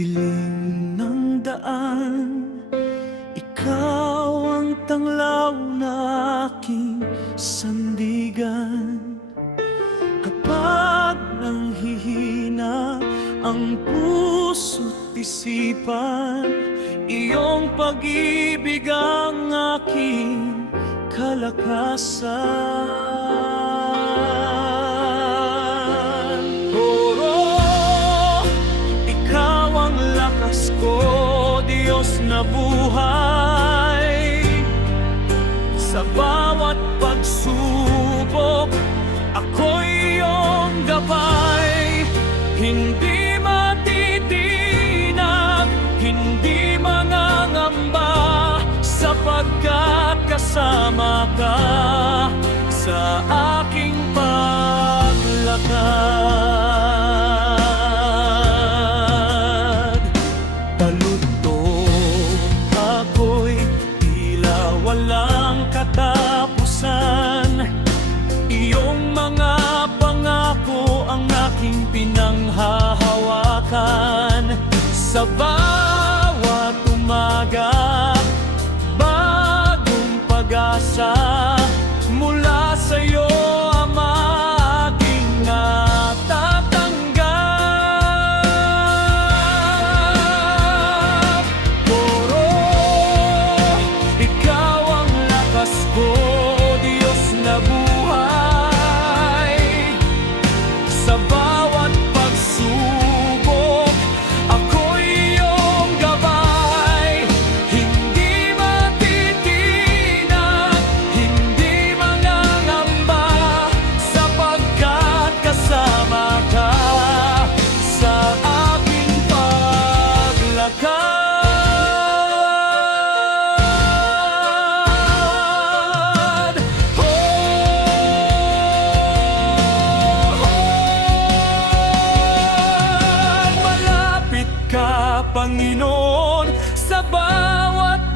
dilim ng daan, ikaw ang tanglaw na aking sandigan. Kapag nanghihina ang puso't isipan, iyong pag-ibig ang aking kalakasan. Ko, Diyos na buhay, sa bawat pagsubok, ako'y iyong gabay. Hindi matitinag, hindi mangangamba, sapagkat kasama ka sa aking paglakad. Walang katapusan, iyong mga pangako ang aking pinanghahawakan. Sa bawat umaga, bagong pag-asa mula sa'yo, Ama, aking natatanggap. Diyos na buhay, sa bawat pagsubok, ako'y iyong gabay. Hindi matitinag, hindi mangangamba, sapagkat kasama ka sa aking paglakad. Panginoon, sa bawat